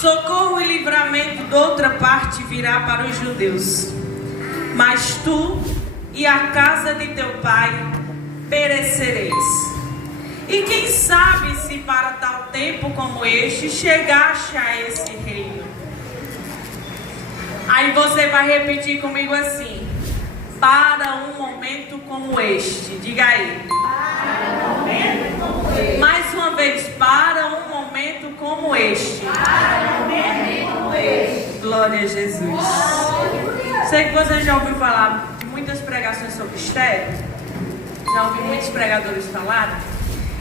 socorro e livramento de outra parte virá para os judeus. Mas tu e a casa de teu pai perecereis. E quem sabe se para tal tempo como este chegaste a esse reino. Aí você vai repetir comigo assim: para um momento como este. Diga aí. Para um momento como este. Mais uma vez, para um momento como este. Para um momento como este. Glória a Jesus. Sei que você já ouviu falar de muitas pregações sobre Esther. Já ouvi muitos pregadores falar.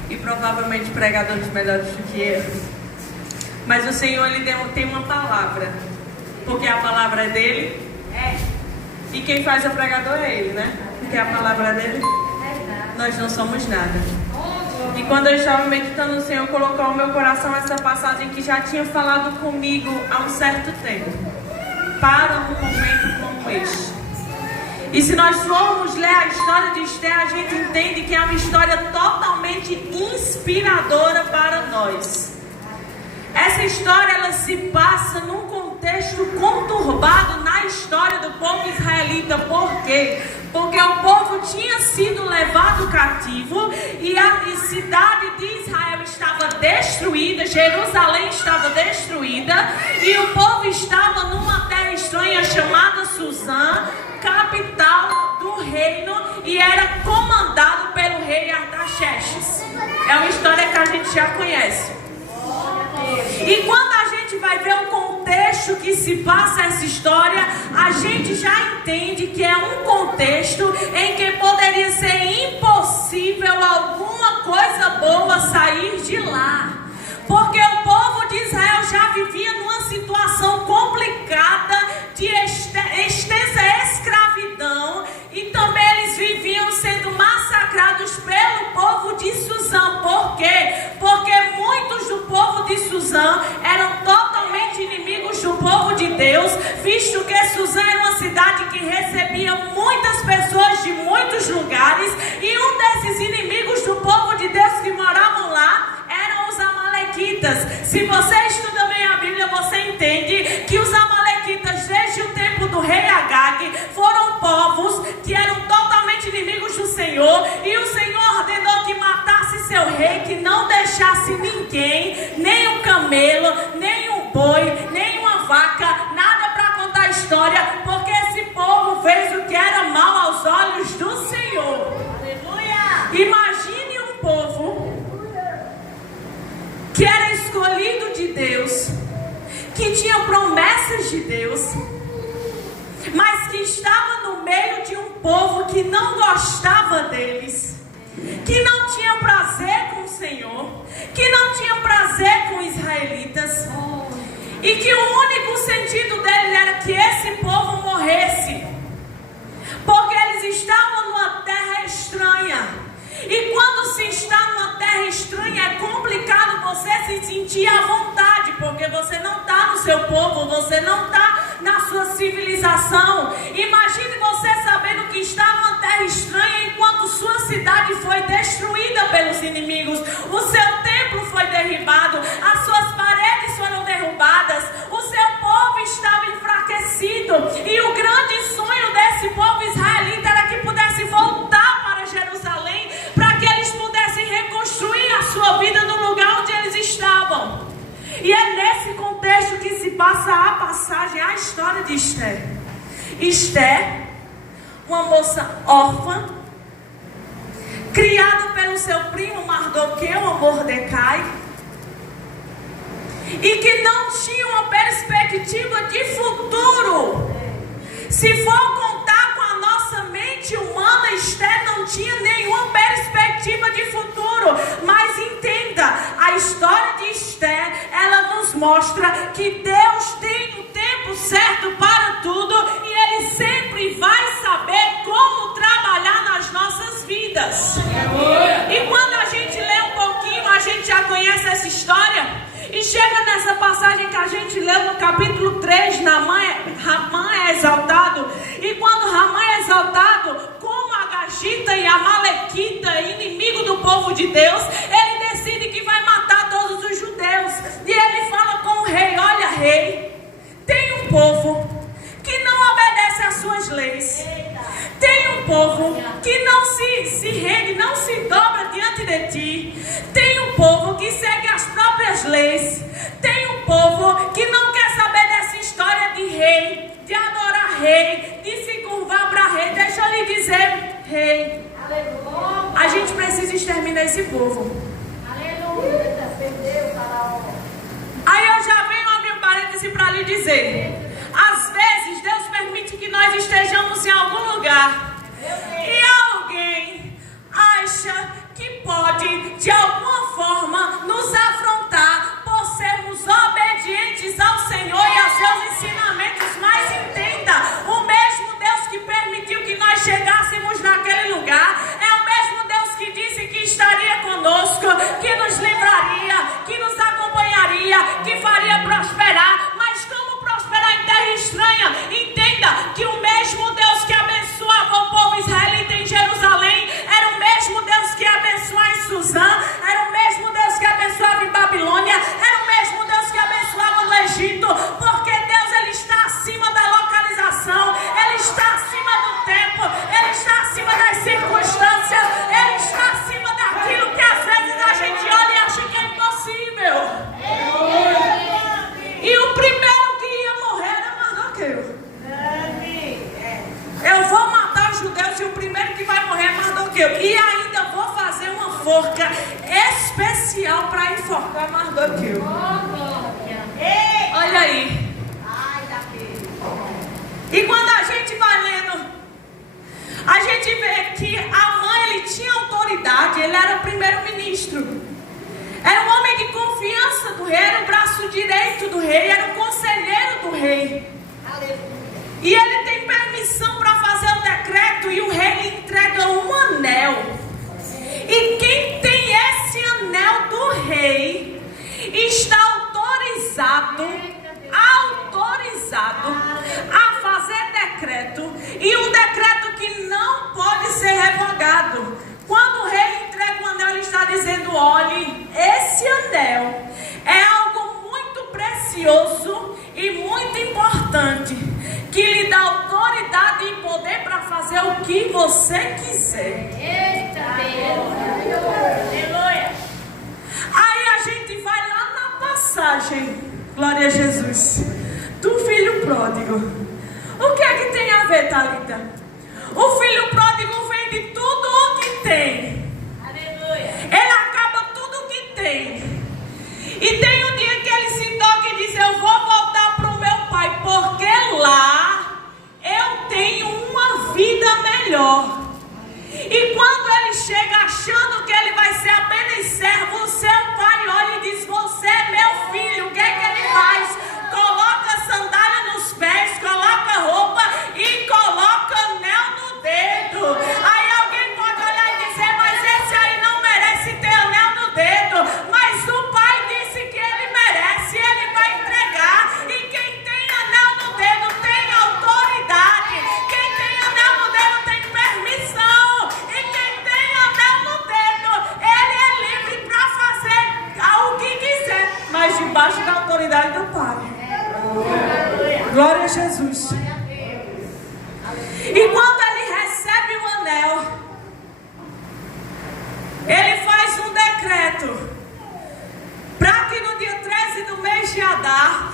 E provavelmente pregadores melhores do que eu. Mas o Senhor, Ele tem uma palavra. Porque a palavra é dele. E quem faz o pregador é Ele, né? Porque a palavra dele. Nós não somos nada. E quando eu estava meditando, o Senhor colocou no meu coração essa passagem que já tinha falado comigo há um certo tempo. Para um momento como este. E se nós formos ler a história de Esther, a gente entende que é uma história totalmente inspiradora para nós. Essa história, ela se passa num contexto conturbado na história do povo israelita. Por quê? Porque o povo tinha sido levado cativo e a cidade de Israel estava destruída, Jerusalém estava destruída e o povo estava numa terra estranha chamada Susã, capital do reino, e era comandado pelo rei Artaxerxes. É uma história que a gente já conhece. E quando a gente vai ver o contexto que se passa essa história, a gente já entende que é um contexto em que poderia ser impossível alguma coisa boa sair de lá. Porque o povo de Israel já vivia numa situação complicada de extensa escravidão, e também eles viviam sendo massacrados pelo povo de Susã. Por quê? Porque muitos do povo de Susã eram totalmente inimigos do povo de Deus, visto que Susã era uma cidade que recebia muitas pessoas de muitos lugares, e um desses inimigos do povo de Deus que moravam lá eram os amalequitas. Se você estuda bem a Bíblia, você entende que os amalequitas, desde o tempo do rei Agag, foram povos que eram totalmente inimigos do Senhor, e o Senhor ordenou que matasse seu rei, que não deixasse ninguém, nem um camelo, nem um boi, nem uma vaca, nada para contar a história, porque esse povo fez o que era mal aos olhos do Senhor. Aleluia! Imagine um povo que era escolhido de Deus, que tinha promessas de Deus, mas que estava no meio de um povo que não gostava deles, que não tinha prazer com o Senhor, que não tinha prazer com os israelitas, e que o único sentido dele era que esse povo morresse, porque eles estavam numa terra estranha. E quando se está numa terra estranha, é complicado você se sentir à vontade, porque você não está no seu povo, você não está na sua civilização. Imagine você sabendo que está numa terra estranha enquanto sua cidade foi destruída pelos inimigos, o seu templo foi derribado, as suas paredes foram derrubadas, o seu povo estava enfraquecido, e o grande sonho desse povo israelita era que pudesse voltar para Jerusalém, para que eles pudessem reconstruir a sua vida no lugar onde eles estavam. E é nesse contexto que se passa a passagem, a história de Esther. Esther, uma moça órfã, criada pelo seu primo Mardoqueu, ou Mordecai, e que não tinha uma perspectiva de futuro. Se for contar com a nossa mente humana, Esther não tinha nenhuma perspectiva de futuro. Mas entenda, a história de Esther, ela nos mostra que Deus tem o tempo certo para tudo, e Ele sempre vai saber como trabalhar nas nossas vidas. E quando a gente lê um pouquinho, a gente já conhece essa história. E chega nessa passagem que a gente leu no capítulo 3, Ramã é exaltado. E quando Ramã é exaltado, como Agagita e Amalequita, inimigo do povo de Deus, ele decide que vai matar todos os judeus. E ele fala com o rei: olha, vez, tem um povo que não quer saber dessa história de rei, de adorar rei, de se curvar para rei. Deixa eu lhe dizer, rei, a gente precisa exterminar esse povo. Aí eu já venho abrir um parêntese para lhe dizer, às vezes Deus permite que nós estejamos em algum lugar e alguém acha que pode de alguma forma nos afrontar por sermos obedientes ao Senhor e aos seus ensinamentos. Mas entenda, o mesmo Deus que permitiu que nós chegássemos naquele lugar é o mesmo Deus que disse que estaria conosco, que nos livraria, que nos acompanharia, que faria prosperar. Mas como prosperar em terra estranha? Entenda que o mesmo Deus que abençoava o povo israelita em Jerusalém era o mesmo Deus que abençoava em Suzã, era o mesmo Deus que abençoava em Babilônia, era o mesmo Deus que abençoava no Egito, porque Deus, ele está acima da localização, ele está acima do tempo, ele está acima das circunstâncias, ele está acima daquilo que às vezes a gente olha e acha que é impossível. E o primeiro que ia morrer era Mardoqueu. Eu vou matar os judeus e o primeiro que vai morrer é Mardoqueu. E ainda vou fazer uma forca especial para enforcar Mardoqueu. Olha aí. E quando a gente vai lendo, a gente vê que Amã, ele tinha autoridade, ele era o primeiro-ministro. Era um homem de confiança do rei, era o braço direito do rei, era o conselheiro do rei. E ele tem permissão para fazer o decreto e o rei lhe entrega um anel. E quem tem esse anel do rei está autorizado a fazer decreto, e um decreto que não pode ser revogado. Quando o rei entrega o anel, ele está dizendo: olhe, esse anel é algo muito precioso e muito importante, que lhe dá autoridade e poder para fazer o que você quiser. Eita Deus! Aí a gente vai lá na passagem, glória a Jesus, do filho pródigo. O que é que tem a ver, Thalita? O filho pródigo vende tudo o que tem. Aleluia. Ele acaba tudo o que tem. E tem um dia que ele se toca e diz: eu vou voltar para o meu pai, porque lá eu tenho uma vida melhor. E quando ele chega achando que ele vai ser apenas servo, o seu pai olha e diz: você é meu filho. O que é que ele faz? Coloca sandália nos pés, coloca roupa e coloca anel no dedo. Aí alguém pode olhar e dizer: mas esse aí não merece ter anel no dedo. Mas o pai disse que ele merece, ele vai entregar. E quem tem anel no dedo tem autoridade. Quem tem anel no dedo tem permissão. E quem tem anel no dedo, ele é livre para fazer o que quiser, mas debaixo da autoridade do pai. Glória a Jesus. E quando ele recebe o anel, ele faz um decreto para que no dia 13 do mês de Adar,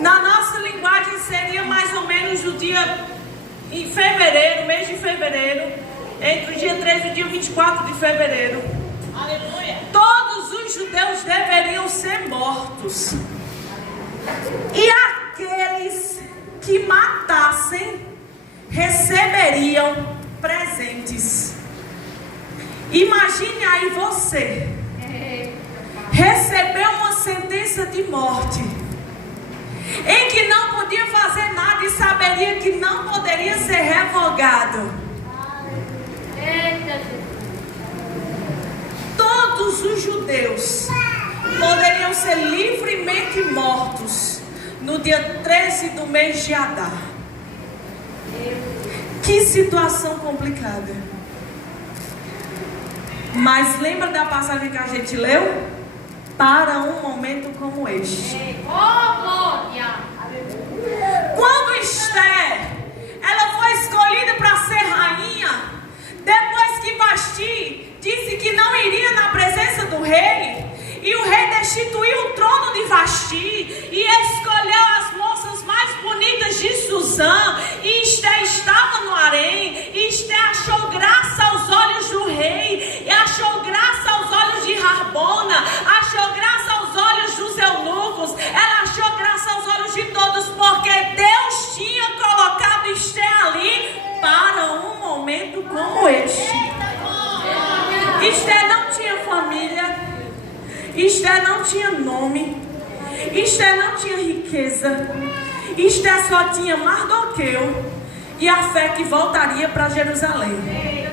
na nossa linguagem seria mais ou menos o dia em fevereiro, mês de fevereiro, entre o dia 13 e o dia 24 de fevereiro. Aleluia. Todos os judeus deveriam ser mortos. E aqueles que matassem receberiam presentes. Imagine aí você receber uma sentença de morte em que não podia fazer nada e saberia que não poderia ser revogado. Todos os judeus poderiam ser livremente mortos no dia 13 do mês de Adar. Que situação complicada. Mas lembra da passagem que a gente leu? Para um momento como este. Quando Esther, ela foi escolhida para ser rainha, depois que Vasti disse que não iria na presença do rei, e o rei deixou destituiu o trono de Vasti e escolheu as moças mais bonitas de Suzã. E Esté estava no harém. E Esté achou graça aos olhos do rei, e achou graça aos olhos de Harbona, achou graça aos olhos dos eunucos, ela achou graça aos olhos de todos, porque Deus tinha colocado Esté ali para um momento como este. Esté não tinha família, Esté não tinha nome, Esté não tinha riqueza, Esté só tinha Mardoqueu e a fé que voltaria para Jerusalém.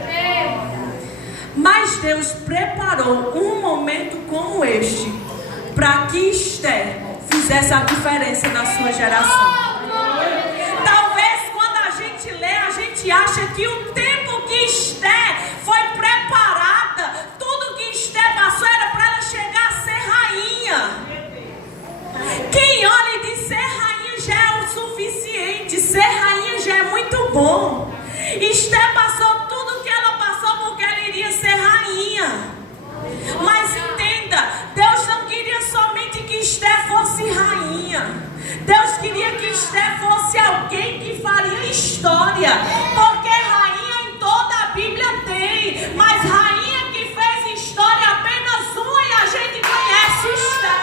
Mas Deus preparou um momento como este para que Esté fizesse a diferença na sua geração. Talvez quando a gente lê, a gente acha que o tempo que Esté foi preparada, tudo que Esté passou era para ela chegar a ser rainha. Quem olha e diz ser rainha já é o suficiente, ser rainha já é muito bom. Esté passou tudo que ela passou porque ela iria ser rainha. Mas entenda, Deus não queria somente que Esté fosse rainha. Deus queria que Esté fosse alguém que faria história. Porque rainha em toda a Bíblia tem, mas rainha que fez história apenas uma, e a gente conhece Esté.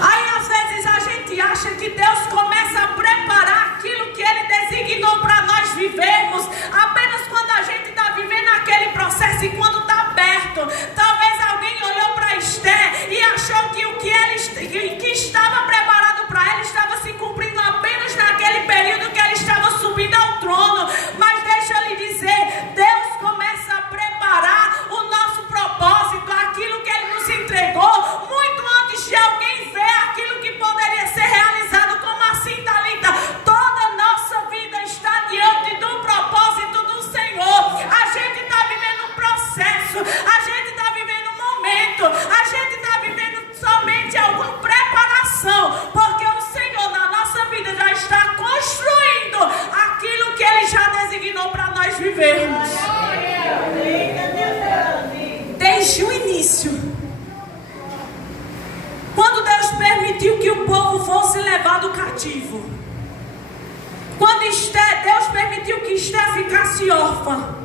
Aí às vezes a gente acha que Deus começa a preparar aquilo que Ele designou para nós vivermos apenas quando a gente está vivendo aquele processo e quando está aberto. Talvez alguém olhou para Esté e achou que o que estava preparado para ela estava se cumprindo apenas naquele período que ela estava subindo ao trono. Mas deixa eu lhe dizer, Deus começa a preparar o nosso propósito, aquilo que Ele nos entregou, muito antes de alguém ver aquilo que poderia ser realizado. Como assim, Thalita? Toda a nossa vida está diante do propósito do Senhor. A gente está vivendo um processo, a gente está vivendo um momento, a gente está vivendo somente alguma preparação, porque o Senhor na nossa vida já está construindo aquilo que Ele já designou para nós vivermos. Desde o início, quando Deus permitiu que o povo fosse levado cativo, quando Deus permitiu que Esté ficasse órfã,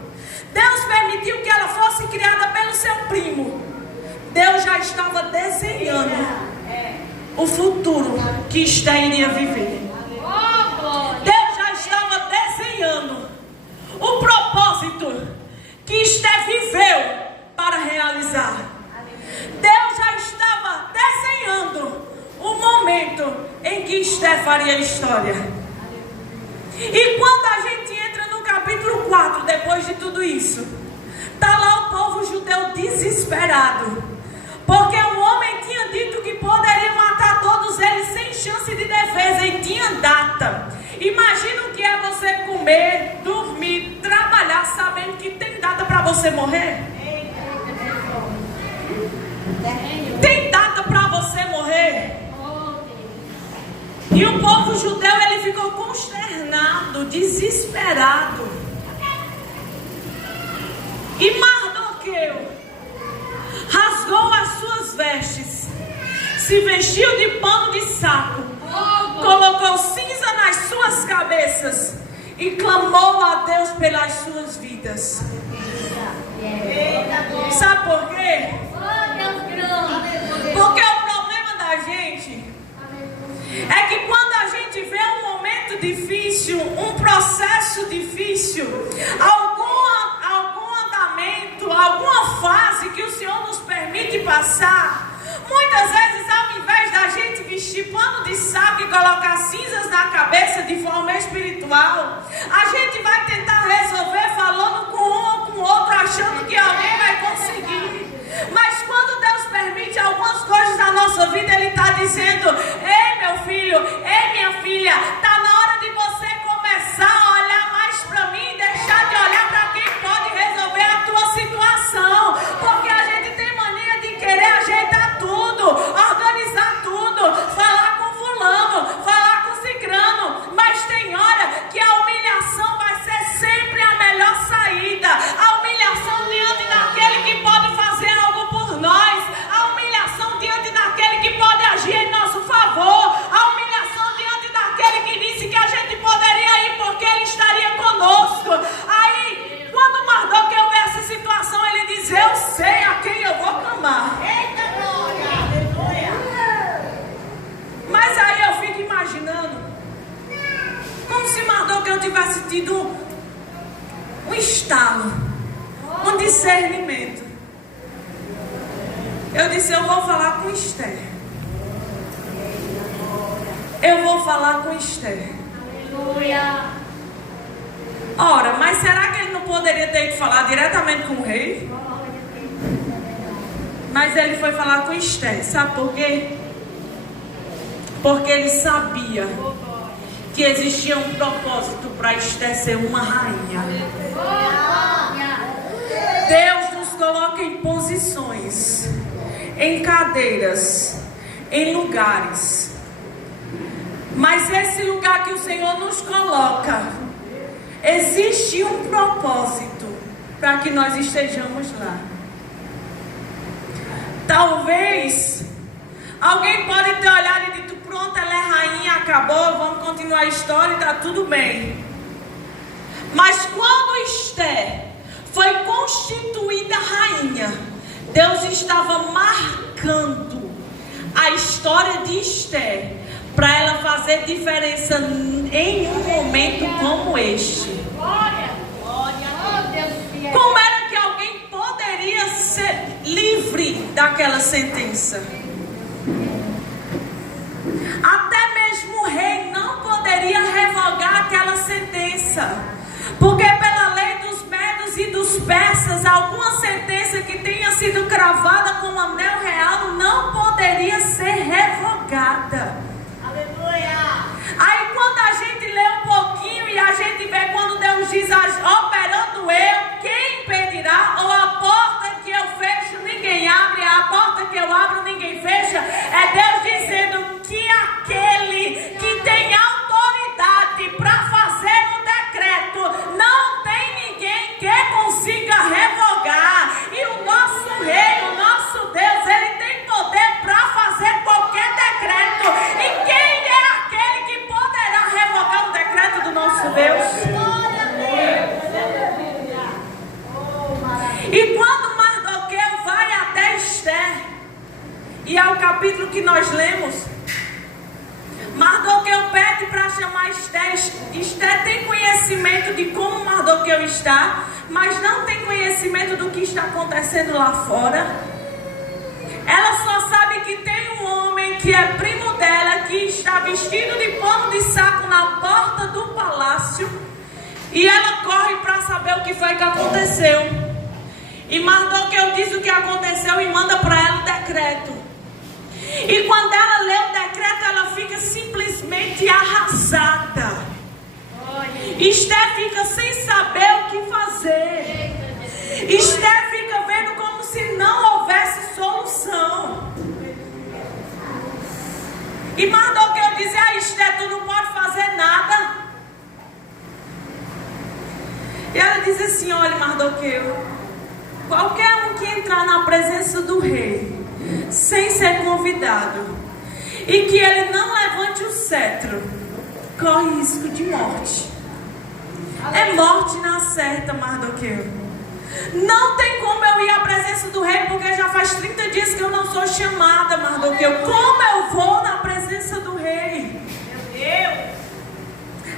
Deus permitiu que ela fosse criada pelo seu primo, Deus já estava desenhando o futuro que Esté iria viver. Deus já estava desenhando o propósito que Esté viveu para realizar. Deus já estava desenhando o momento em que Esté faria história. E quando a gente entra no capítulo 4, depois de tudo isso, está lá o povo judeu desesperado, porque o homem tinha dito que poderia matar todos eles sem chance de defesa, e tinha data. Imagina o que é você comer, dormir, trabalhar sabendo que tem data para você morrer. Tem data para você morrer. E o povo judeu, ele ficou consternado, desesperado. E Mardoqueu rasgou as suas vestes, se vestiu de pano de saco, colocou cinza nas suas cabeças e clamou a Deus pelas suas vidas. Sabe por quê? Porque o problema da gente é que quando a gente vê um momento difícil, um processo difícil, algum andamento, alguma fase que o Senhor nos permite passar, muitas vezes ao invés da gente vestir pano de saco e colocar cinzas na cabeça de forma espiritual, a gente vai tentar resolver falando com um ou com o outro, achando que alguém vai conseguir. Mas quando Deus permite algumas coisas na nossa vida, Ele está dizendo: ei meu filho, ei minha filha, está na hora de você começar a olhar mais para mim e deixar de olhar para quem pode resolver a tua situação. Porque a gente tem mania de querer ajeitar tudo, organizar tudo, falar com fulano, falar com cicrano, mas tem hora que a humilhação vai ser sempre a melhor saída. A humilhação diante daquele que pode fazer algo por nós, a discernimento. Eu disse, eu vou falar com Esther. Eu vou falar com Esther. Aleluia. Ora, mas será que ele não poderia ter ido falar diretamente com o rei? Mas ele foi falar com Esther. Sabe por quê? Porque ele sabia que existia um propósito para Esther ser uma rainha. Deus nos coloca em posições, em cadeiras, em lugares. Mas esse lugar que o Senhor nos coloca, existe um propósito para que nós estejamos lá. Talvez alguém pode ter olhado e dito, pronto, ela é rainha, acabou, vamos continuar a história e está tudo bem. Mas quando Esther foi constituída rainha, Deus estava marcando a história de Esther para ela fazer diferença em um momento como este. Como era que alguém poderia ser livre daquela sentença? Até mesmo o rei não poderia revogar aquela sentença, porque pela lei dos medos e dos persas, alguma sentença que tenha sido cravada com um anel real não poderia ser revogada. Aí quando a gente lê um pouquinho e a gente vê quando Deus diz, operando eu, quem impedirá? Ou a porta que eu fecho ninguém abre, a porta que eu abro ninguém fecha. É Deus dizendo que aquele que tem autoridade para fazer um decreto, não tem ninguém que consiga revogar. E o nosso rei, o nosso Deus, ele tem poder para fazer qualquer decreto. E quem é aquele que poderá revogar o decreto do nosso Deus? E quando Mardoqueu vai até Esther, e é o capítulo que nós lemos, Mardoqueu pede para chamar Esther. Esther tem conhecimento de como Mardoqueu está, mas não tem conhecimento do que está acontecendo lá fora. Ela só sabe que tem um homem que é primo dela, que está vestido de pano de saco na porta do palácio. E ela corre para saber o que foi que aconteceu. E Mardoqueu diz o que aconteceu e manda para ela o decreto. E quando ela lê o decreto, ela fica simplesmente arrasada. Esther fica sem saber o que fazer. Esther fica vendo como se não houvesse solução. E Mardoqueu diz, Esther, tu não pode fazer nada. E ela diz assim, olha Mardoqueu, qualquer um que entrar na presença do rei sem ser convidado e que ele não levante o cetro, corre risco de morte. É morte na certa, Mardoqueu. Não tem como eu ir à presença do rei, porque já faz 30 dias que eu não sou chamada, Mardoqueu. Como eu vou na presença do rei? Meu Deus!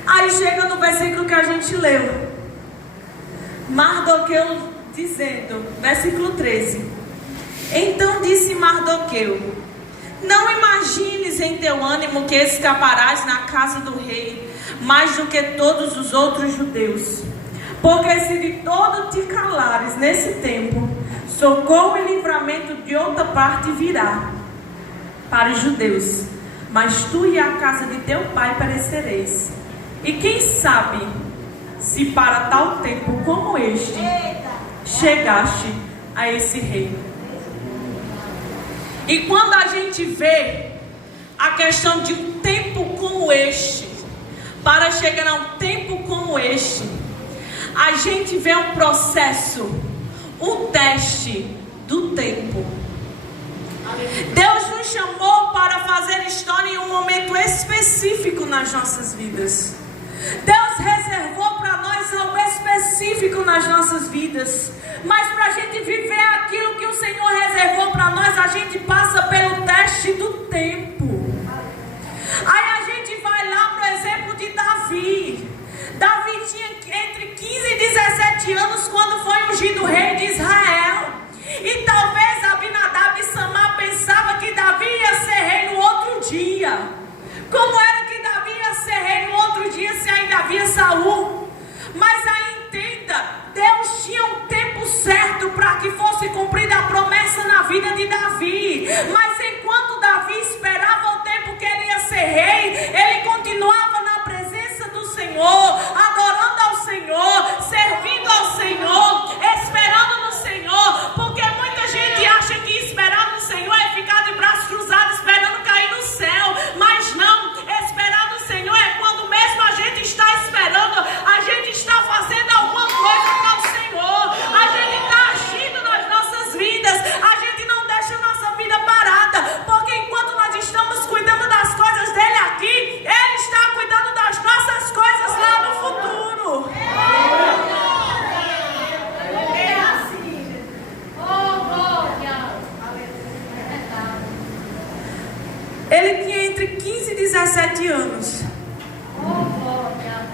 Aí chega no versículo que a gente leu. Mardoqueu dizendo, versículo 13: Então disse Mardoqueu, não imagines em teu ânimo que escaparás na casa do rei mais do que todos os outros judeus. Porque se de todo te calares nesse tempo, socorro e livramento de outra parte virá para os judeus, mas tu e a casa de teu pai perecereis. E quem sabe se para tal tempo como este chegaste a esse rei. E quando a gente vê a questão de um tempo como este, para chegar a um tempo como este, a gente vê um processo, um teste do tempo. Deus nos chamou para fazer história em um momento específico nas nossas vidas. Deus reservou para nós algo específico nas nossas vidas. Mas para a gente viver aquilo que o Senhor reservou para nós, a gente passa pelo teste do tempo. Aí a gente vai lá para o exemplo de Davi. Davi tinha entre 15 e 17 anos quando foi ungido rei de Israel. Como era que Davi ia ser rei no outro dia se ainda havia Saul? Mas aí entenda, Deus tinha um tempo certo para que fosse cumprida a promessa na vida de Davi. Mas enquanto Davi esperava o tempo que ele ia ser rei, ele continuava na presença do Senhor, adorando ao Senhor, servindo ao Senhor, esperando no Senhor. Porque muita gente acha que esperar no Senhor é ficar de braços cruzados esperando cair no céu. Mas não, esperar no Senhor é quando mesmo a gente está esperando, a gente está fazendo alguma coisa para o Senhor. A gente está agindo nas nossas vidas. A gente não deixa a nossa vida parada. Porque enquanto nós estamos cuidando das coisas dele aqui, ele está cuidando das nossas coisas lá no futuro. É assim. Oh, glória. Ele tinha entre 15 e 17 anos. Oh, glória.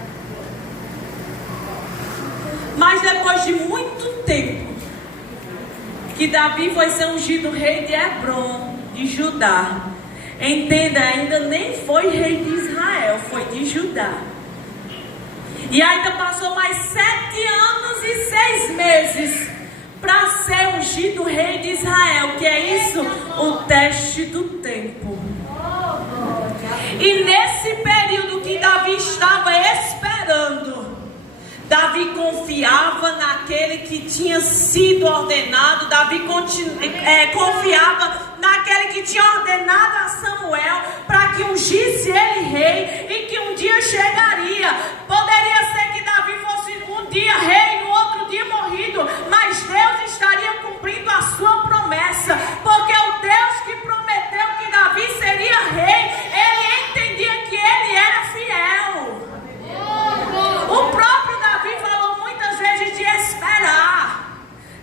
Mas depois de muito tempo que Davi foi ser ungido rei de Hebrom, de Judá. Entenda, ainda nem foi rei de Israel, foi de Judá. E ainda passou mais 7 anos e 6 meses para ser ungido rei de Israel. Que é isso? O teste do tempo. E nesse período que Davi estava esperando, Davi confiava naquele que tinha sido ordenado. Davi confiava naquele que tinha ordenado a Samuel para que ungisse ele rei e que um dia chegaria. Poderia ser que Davi fosse um dia rei, no outro dia morrido, mas Deus estaria cumprindo a sua promessa, porque o Deus que prometeu que Davi seria rei, ele entendia que ele era fiel. O próprio Davi falou muitas vezes de esperar,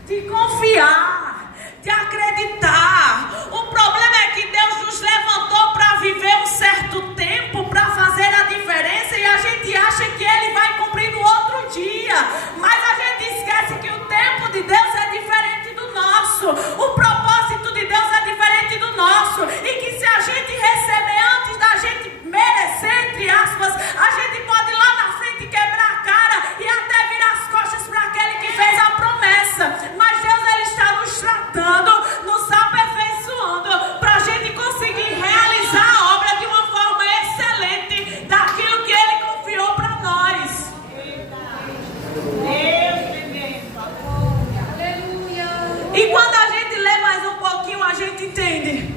de confiar, de acreditar. O problema é que Deus nos levantou para viver um certo tempo, para fazer a diferença, e a gente acha que ele vai cumprir no outro dia. Mas a gente esquece que o tempo de Deus é diferente do nosso. O propósito de Deus é diferente do nosso. E que se a gente receber antes da gente merecer, entre aspas, a gente pode ir lá na frente quebrar a cara e até virar as costas para aquele que fez a promessa. Mas Deus, ele está nos tratando, nos aperfeiçoando, para a gente conseguir realizar a obra de uma forma excelente daquilo que ele confiou para nós. E quando a gente lê mais um pouquinho, a gente entende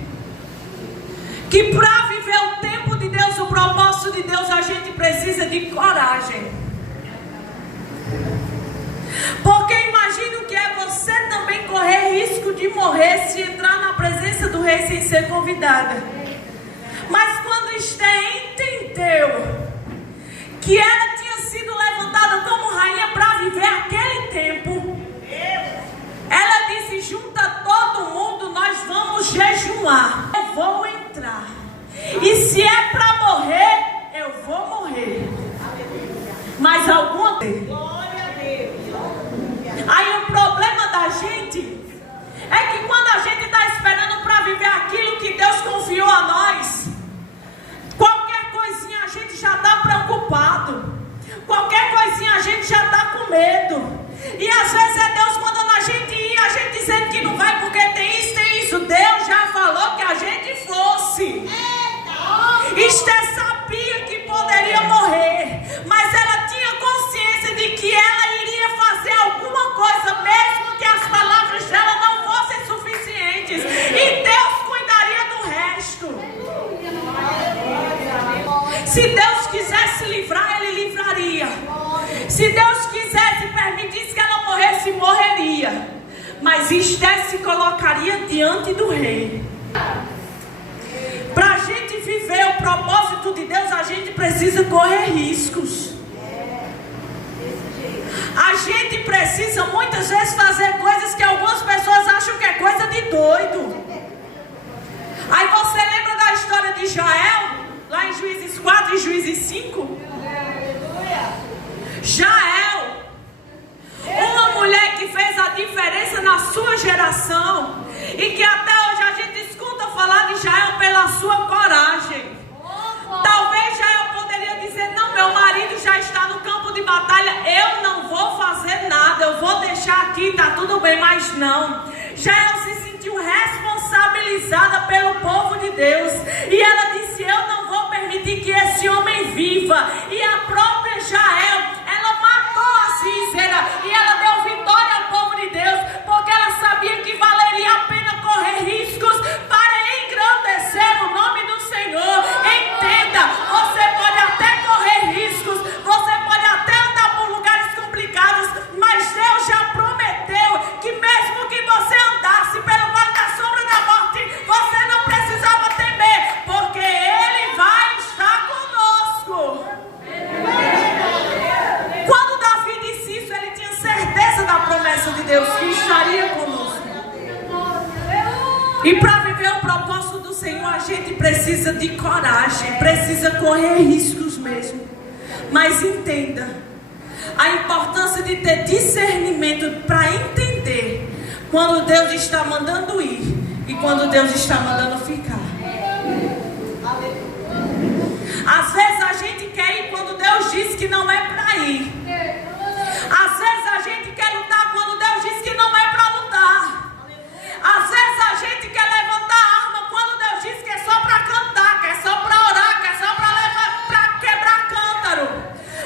que para viver o tempo de Deus, o propósito de Deus, a gente precisa de coragem. Porque imagine o que é você também correr risco de morrer se entrar na presença do rei sem ser convidada. Mas quando Esther entendeu que ela tinha sido levantada como rainha para viver aquele tempo, ela disse: junta todo mundo, nós vamos jejuar. Eu vou entrar. E se é para morrer, eu vou morrer. Mas alguma vez. Aí o problema da gente é que quando a gente está esperando para viver aquilo que Deus confiou a nós, qualquer coisinha a gente já está preocupado. Qualquer coisinha a gente já está com medo. E às vezes é Deus mandando a gente ir, a gente dizendo que não vai porque tem isso. Deus já falou que a gente fosse. Esther sabia que poderia morrer, mas ela tinha consciência de que ela iria fazer alguma coisa, mesmo que as palavras dela não fossem suficientes, e Deus cuidaria do resto. Se Deus quisesse livrar, ele livraria. Se Deus quisesse permitir que ela morresse, morreria. Mas Esther se colocaria diante do rei. Para a gente viver o propósito de Deus, a gente precisa correr riscos. A gente precisa muitas vezes fazer coisas que algumas pessoas acham que é coisa de doido. Aí você lembra da história de Jael, lá em Juízes 4 e Juízes 5? Jael, uma mulher que fez a diferença na sua geração, e que até hoje a gente escuta falar de Jael pela sua coragem. deixar aqui, tá tudo bem, mas não. Jael se sentiu responsabilizada pelo povo de Deus. E ela disse: eu não vou permitir que esse homem viva. E a própria Jael, ela matou a Sísera. E ela deu vitória ao povo de Deus, porque ela sabia que valeria a pena correr riscos para engrandecer o nome do Senhor. Entenda, você pode até correr riscos, você pode até andar por lugares complicados, mas Deus já prometeu que mesmo que você andasse pelo vale da sombra da morte, você não precisava temer, porque Ele vai estar conosco. Quando Davi disse isso, ele tinha certeza da promessa de Deus, que estaria conosco. E para viver o propósito do Senhor, a gente precisa de coragem, precisa correr riscos mesmo. Mas entenda a importância de ter discernimento para entender quando Deus está mandando ir e quando Deus está mandando ficar. Às vezes a gente quer ir quando Deus diz que não é para ir. Às vezes a gente quer lutar quando Deus diz que não é para lutar. Às vezes a gente quer levantar a arma quando Deus diz que é só para cantar, que é só para orar, que é só para quebrar cântaro.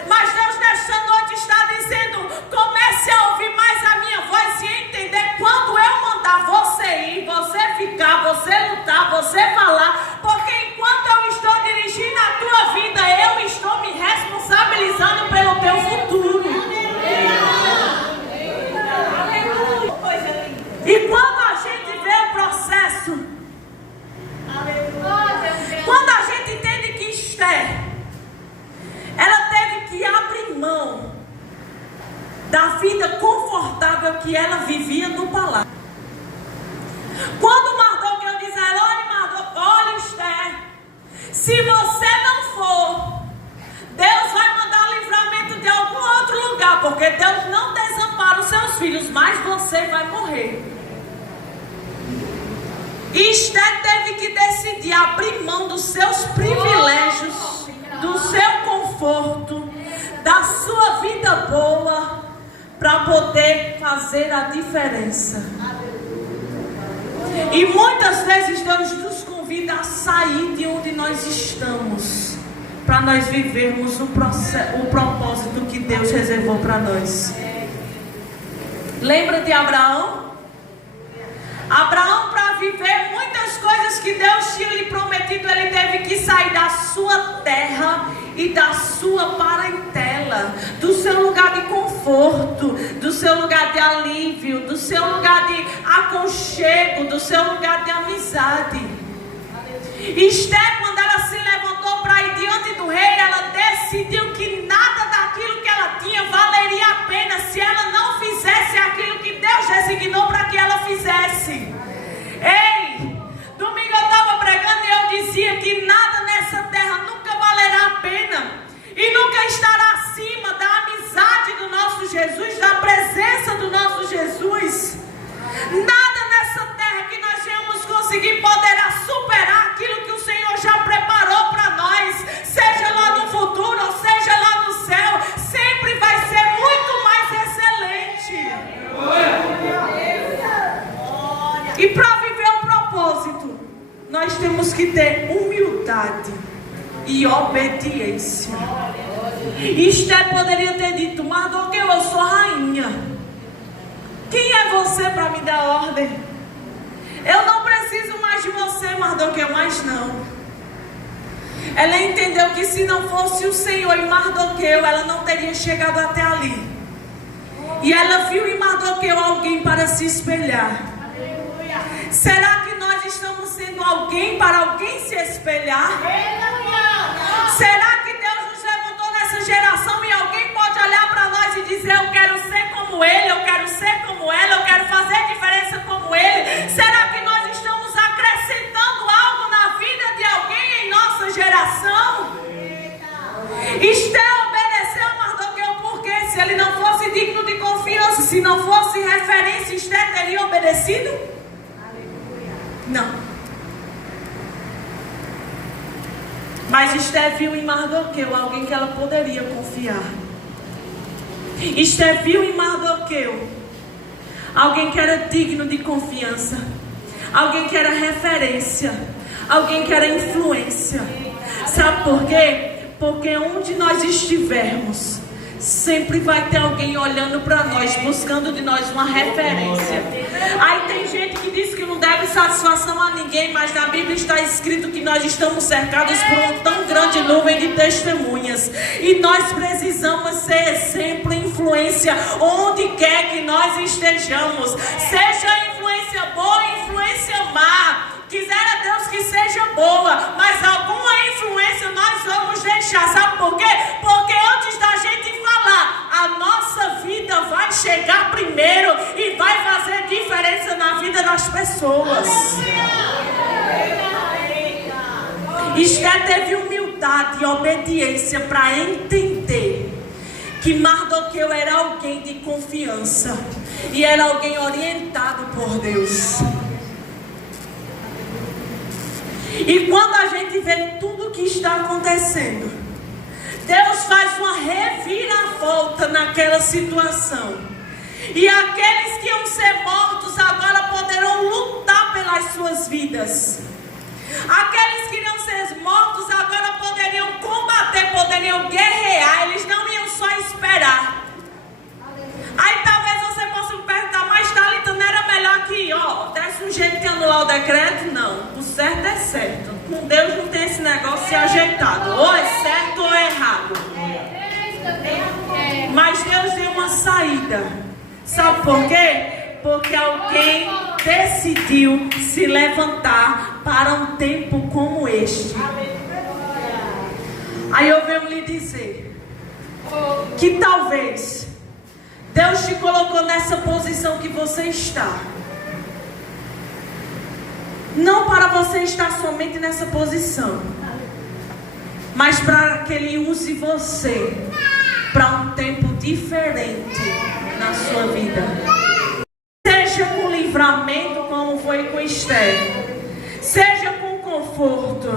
Mas Deus nesta noite está dizendo: comece a ouvir mais a minha voz e entender quando eu mandar você ir, você ficar, você lutar, você falar. Porque enquanto eu estou dirigindo a tua vida, eu estou me responsabilizando pelo teu futuro. E quando a gente vê o processo, quando a gente entende que Esther, ela teve que abrir mão da vida confortável que ela vivia no palácio. Quando Mardoqueu diz a ela: olha Esther, se você não for, Deus vai mandar livramento de algum outro lugar, porque Deus não desampara os seus filhos, mas você vai morrer. E Esther teve que decidir abrir mão dos seus privilégios, do seu conforto, da sua vida boa, para poder fazer a diferença. E muitas vezes Deus nos convida a sair de onde nós estamos, para nós vivermos o propósito que Deus reservou para nós. Lembra de Abraão? Abraão, para viver muitas coisas que Deus tinha lhe prometido, ele teve que sair da sua terra e da sua parentela, do seu lugar de conforto, do seu lugar de alívio, do seu lugar de aconchego, do seu lugar de amizade. Esther, quando ela se levantou para ir diante do rei, ela decidiu que nada daquilo que ela tinha valeria a pena se ela não fizesse aquilo que Deus designou para que ela fizesse. Ei, domingo eu estava pregando e eu dizia que nada nessa terra nunca valerá a pena e nunca estará acima da amizade do nosso Jesus, da presença do nosso Jesus. Nada nessa terra que nós venhamos conseguir poderá superar aquilo que o Senhor já preparou para nós, seja lá no futuro ou seja lá no céu, sempre vai ser muito mais excelente. E para viver o propósito, nós temos que ter humildade e obediência. Esther poderia ter dito: Mardoqueu, eu sou rainha. Quem é você para me dar ordem? Eu não preciso mais de você, Mardoqueu, mas não. Ela entendeu que se não fosse o Senhor e Mardoqueu, ela não teria chegado até ali. E ela viu em Mardoqueu alguém para se espelhar. Será que nós estamos sendo alguém para alguém se espelhar? Será que Deus nos levantou nessa geração e alguém pode olhar para nós e dizer: eu quero ser como ele, eu quero ser como ela, eu quero fazer diferença como ele? Será que nós estamos acrescentando algo na vida de alguém em nossa geração? Esther obedeceu a Mardoqueu porque se ele não fosse digno de confiança, se não fosse referência, Esther teria obedecido? Não. Mas Esther viu em Mardoqueu alguém que ela poderia confiar. Esther viu em Mardoqueu alguém que era digno de confiança, alguém que era referência, alguém que era influência. Sabe por quê? Porque onde nós estivermos, sempre vai ter alguém olhando para nós, buscando de nós uma referência. Aí tem gente que diz que não deve satisfação a ninguém, mas na Bíblia está escrito que nós estamos cercados por uma tão grande nuvem de testemunhas. E nós precisamos ser exemplo e influência onde quer que nós estejamos. Seja influência boa, influência má. Quisera Deus que seja boa, mas alguma influência nós vamos deixar. Sabe por quê? Porque antes da gente falar, a nossa vida vai chegar primeiro e vai fazer diferença na vida das pessoas. Esther teve humildade e obediência para entender que Mardoqueu era alguém de confiança e era alguém orientado por Deus. E quando a gente vê tudo o que está acontecendo, Deus faz uma reviravolta naquela situação. E aqueles que iam ser mortos agora poderão lutar pelas suas vidas. Aqueles que iriam ser mortos agora poderiam combater, poderiam guerrear. Eles não iam só esperar. Aí talvez você possa me perguntar, mas Thalita, não era melhor que, desse um jeito de anular o decreto? Não, o certo é certo. Com Deus não tem esse negócio de ser ajeitado. Ou é certo ou é errado. Mas Deus deu uma saída. Sabe por quê? Porque alguém decidiu se levantar para um tempo como este. Aí eu venho lhe dizer que talvez Deus te colocou nessa posição que você está, não para você estar somente nessa posição, mas para que Ele use você para um tempo diferente na sua vida. Seja com livramento, como foi com Esther, seja com conforto,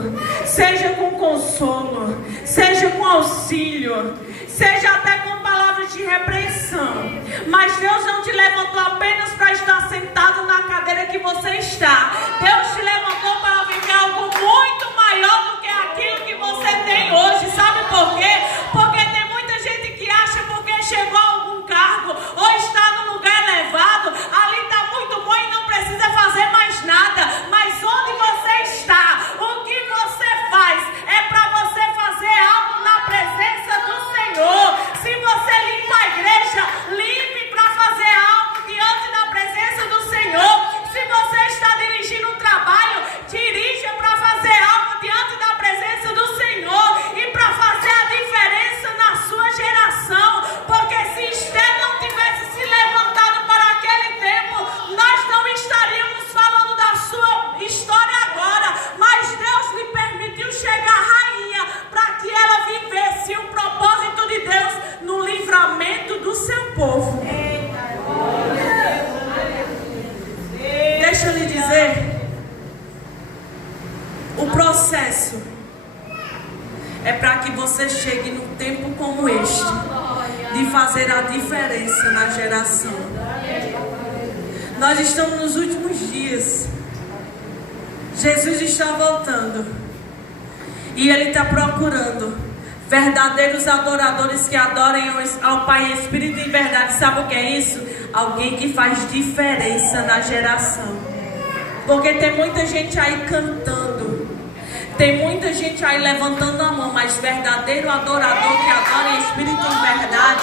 seja com consolo, seja com auxílio, seja até com palavras de repreensão. Mas Deus não te levantou apenas para estar sentado na cadeira que você está. Deus te levantou para viver algo muito maior do que aquilo que você tem hoje. Sabe por quê? Porque tem muita gente que acha porque chegou a algum cargo ou está num lugar elevado, ali está muito bom e não precisa fazer mais nada. Mas onde você está, o que você faz é para você fazer algo na presença do Senhor. Se você limpa a igreja, limpe para fazer algo diante da presença do Senhor. Se você está dirigindo um trabalho, dirija para fazer algo diante da presença do Senhor e para fazer a diferença na sua geração. Porque se Esther não tivesse se levantado para aquele tempo, nós não estaríamos falando da sua história agora. Mas Deus lhe permitiu chegar rainha para que ela vivesse o propósito de Deus no livramento do seu povo. Deixa eu lhe dizer, o processo é para que você chegue num tempo como este, de fazer a diferença na geração. Nós estamos nos últimos dias. Jesus está voltando e Ele está procurando verdadeiros adoradores que adorem ao Pai em espírito e em verdade. Sabe o que é isso? Alguém que faz diferença na geração. Porque tem muita gente aí cantando, tem muita gente aí levantando a mão, mas verdadeiro adorador que adora em espírito e em verdade